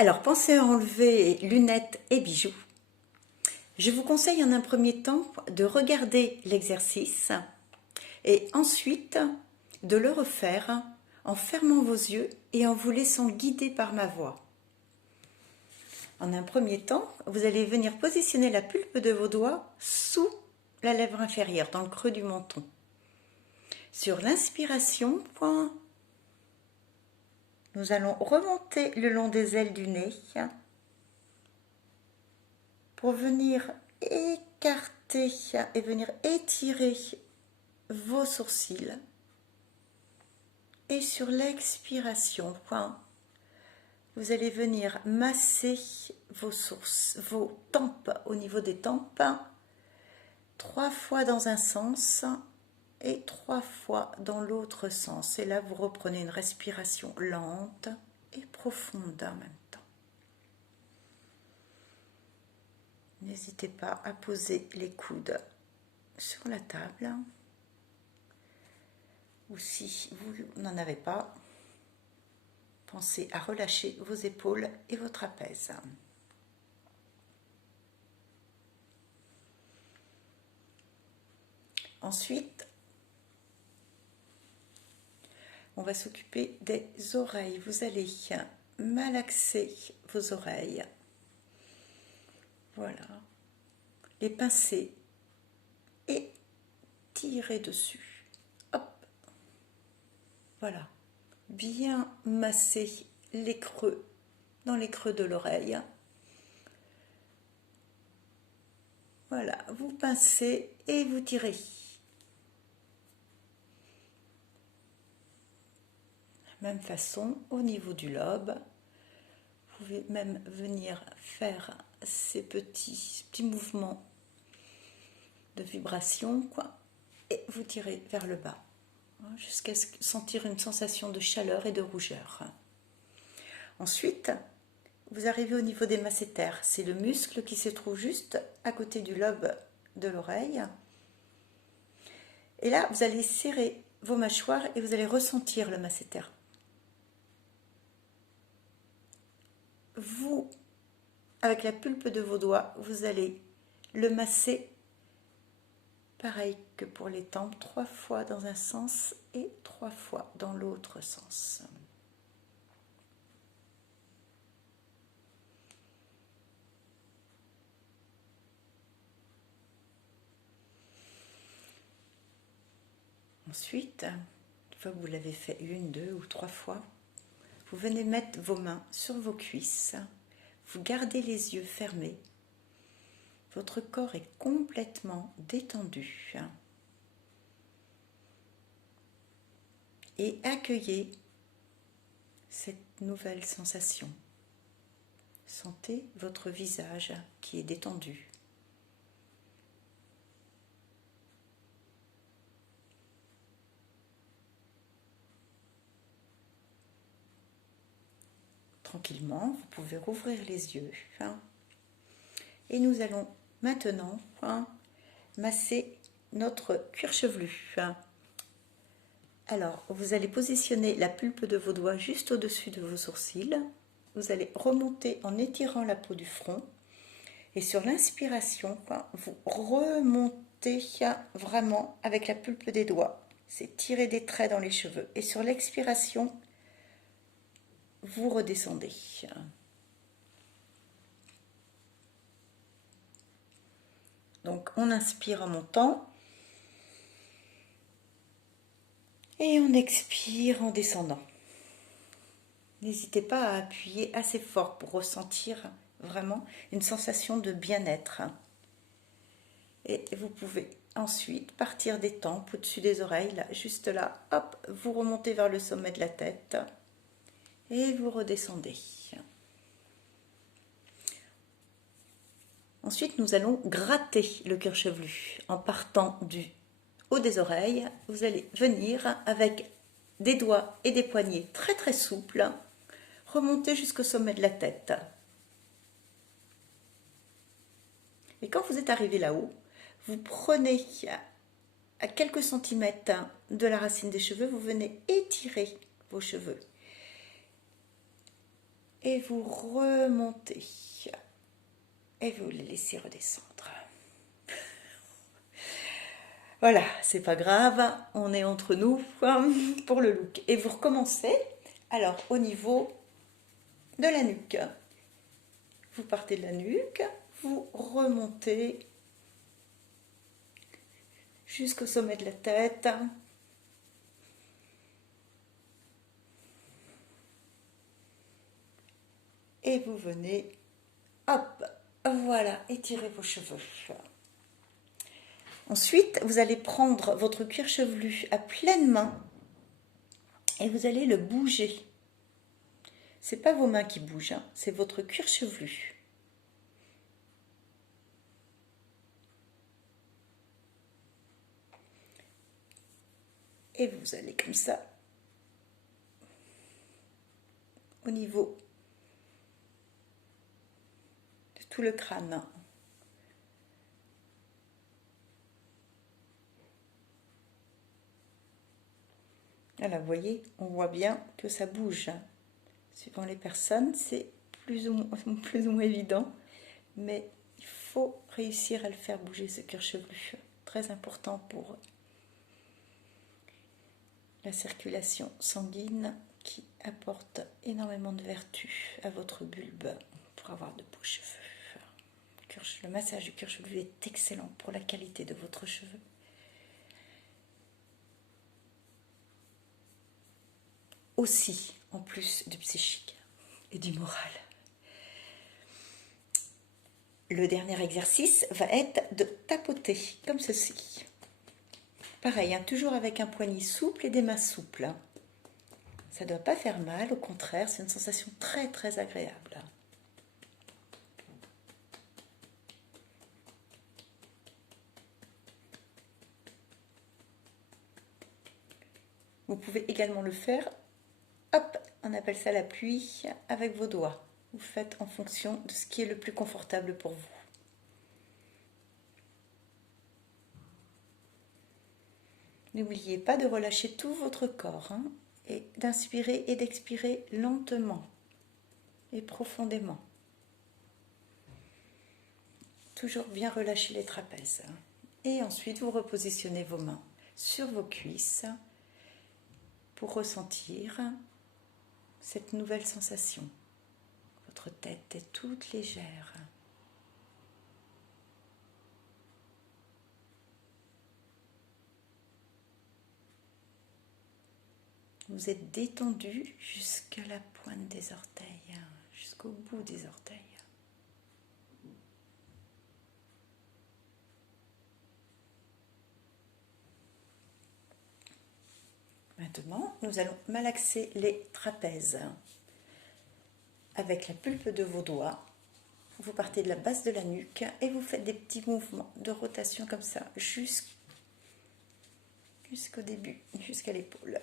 Alors, pensez à enlever lunettes et bijoux. Je vous conseille en un premier temps de regarder l'exercice et ensuite de le refaire en fermant vos yeux et en vous laissant guider par ma voix. En un premier temps, vous allez venir positionner la pulpe de vos doigts sous la lèvre inférieure, dans le creux du menton. Sur l'inspiration, nous allons remonter le long des ailes du nez pour venir écarter et venir étirer vos sourcils. Et sur l'expiration, vous allez venir masser vos tempes au niveau des tempes, 3 fois dans un sens et 3 fois dans l'autre sens. Et là, vous reprenez une respiration lente et profonde en même temps. N'hésitez pas à poser les coudes sur la table. Ou si vous n'en avez pas, pensez à relâcher vos épaules et vos trapèzes. Ensuite, on va s'occuper des oreilles. Vous allez malaxer vos oreilles. Voilà. Les pincer et tirer dessus. Hop. Voilà. Bien masser les creux, dans les creux de l'oreille. Voilà. Vous pincez et vous tirez. Même façon, au niveau du lobe, vous pouvez même venir faire ces petits mouvements de vibration, et vous tirez vers le bas, jusqu'à sentir une sensation de chaleur et de rougeur. Ensuite, vous arrivez au niveau des masséters, c'est le muscle qui se trouve juste à côté du lobe de l'oreille. Et là, vous allez serrer vos mâchoires et vous allez ressentir le masséter. Vous, avec la pulpe de vos doigts, vous allez le masser, pareil que pour les tempes, 3 fois dans un sens et 3 fois dans l'autre sens. Ensuite, une fois que vous l'avez fait 1, 2 ou 3 fois, vous venez mettre vos mains sur vos cuisses, vous gardez les yeux fermés, votre corps est complètement détendu et accueillez cette nouvelle sensation. Sentez votre visage qui est détendu. Tranquillement, vous pouvez rouvrir les yeux. Et nous allons maintenant masser notre cuir chevelu. Alors, vous allez positionner la pulpe de vos doigts juste au-dessus de vos sourcils. Vous allez remonter en étirant la peau du front. Et sur l'inspiration, vous remontez vraiment avec la pulpe des doigts. C'est tirer des traits dans les cheveux. Et sur l'expiration, vous redescendez. Donc on inspire en montant et on expire en descendant. N'hésitez pas à appuyer assez fort pour ressentir vraiment une sensation de bien-être. Et vous pouvez ensuite partir des tempes au-dessus des oreilles, là, juste là, hop, vous remontez vers le sommet de la tête et vous redescendez. Ensuite, nous allons gratter le cuir chevelu. En partant du haut des oreilles, vous allez venir avec des doigts et des poignets très très souples, remonter jusqu'au sommet de la tête. Et quand vous êtes arrivé là-haut, vous prenez à quelques centimètres de la racine des cheveux, vous venez étirer vos cheveux. et vous remontez et vous les laissez redescendre. Voilà, c'est pas grave, on est entre nous pour le look. Et vous recommencez, alors au niveau de la nuque. Vous partez de la nuque, vous remontez jusqu'au sommet de la tête. Et vous venez, hop, voilà, étirez vos cheveux. Ensuite, vous allez prendre votre cuir chevelu à pleine main et vous allez le bouger. C'est pas vos mains qui bougent, hein, c'est votre cuir chevelu. Et vous allez comme ça, au niveau de tout le crâne. Voilà, vous voyez, on voit bien que ça bouge. Suivant les personnes, c'est plus ou moins évident, mais il faut réussir à le faire bouger, ce cuir chevelu. Très important pour la circulation sanguine qui apporte énormément de vertus à votre bulbe pour avoir de beaux cheveux. Le massage du cuir chevelu est excellent pour la qualité de votre cheveu. Aussi, en plus du psychique et du moral. Le dernier exercice va être de tapoter, comme ceci. Pareil, hein, toujours avec un poignet souple et des mains souples. Ça ne doit pas faire mal, au contraire, c'est une sensation très très agréable. Vous pouvez également le faire, hop, on appelle ça la pluie, avec vos doigts. Vous faites en fonction de ce qui est le plus confortable pour vous. N'oubliez pas de relâcher tout votre corps, hein, et d'inspirer et d'expirer lentement et profondément. Toujours bien relâcher les trapèzes. Et ensuite, vous repositionnez vos mains sur vos cuisses pour ressentir cette nouvelle sensation. Votre tête est toute légère. Vous êtes détendu jusqu'à la pointe des orteils, jusqu'au bout des orteils. Maintenant, nous allons malaxer les trapèzes avec la pulpe de vos doigts. Vous partez de la base de la nuque et vous faites des petits mouvements de rotation comme ça jusqu'au début, jusqu'à l'épaule,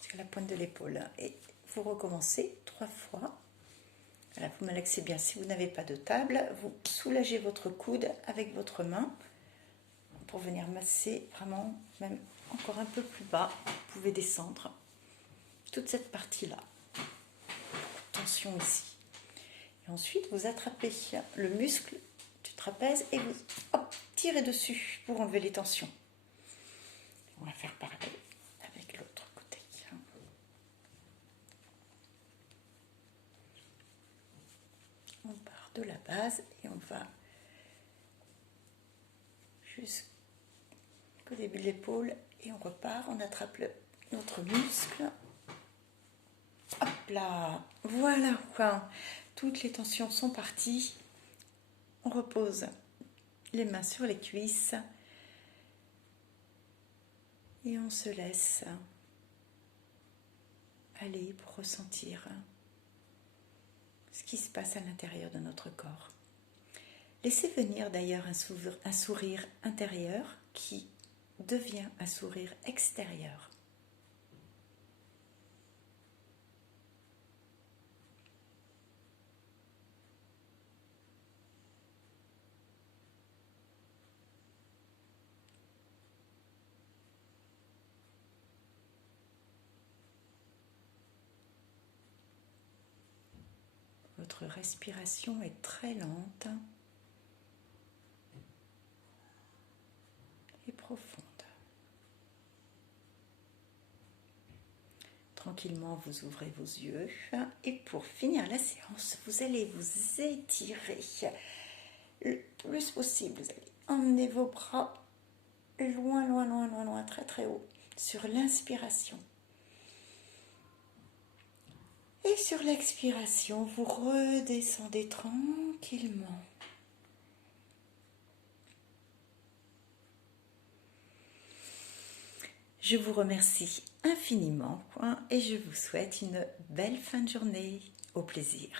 jusqu'à la pointe de l'épaule. Et vous recommencez 3 fois. Voilà, vous malaxez bien. Si vous n'avez pas de table, vous soulagez votre coude avec votre main pour venir masser vraiment, même encore un peu plus bas. Vous pouvez descendre toute cette partie-là. Tension ici. Et ensuite, vous attrapez le muscle du trapèze et vous tirez dessus pour enlever les tensions. On va faire pareil avec l'autre côté. On part de la base et on va jusqu'au début de l'épaule et on repart, on attrape notre muscle. Hop là, voilà, toutes les tensions sont parties. On repose les mains sur les cuisses et on se laisse aller pour ressentir ce qui se passe à l'intérieur de notre corps. Laissez venir d'ailleurs un sourire intérieur qui devient un sourire extérieur. votre respiration est très lente et profonde. Tranquillement, vous ouvrez vos yeux et pour finir la séance, vous allez vous étirer le plus possible. Vous allez emmener vos bras loin, loin, loin, loin, loin, très, très haut sur l'inspiration. Et sur l'expiration, vous redescendez tranquillement. Je vous remercie infiniment et je vous souhaite une belle fin de journée. Au plaisir.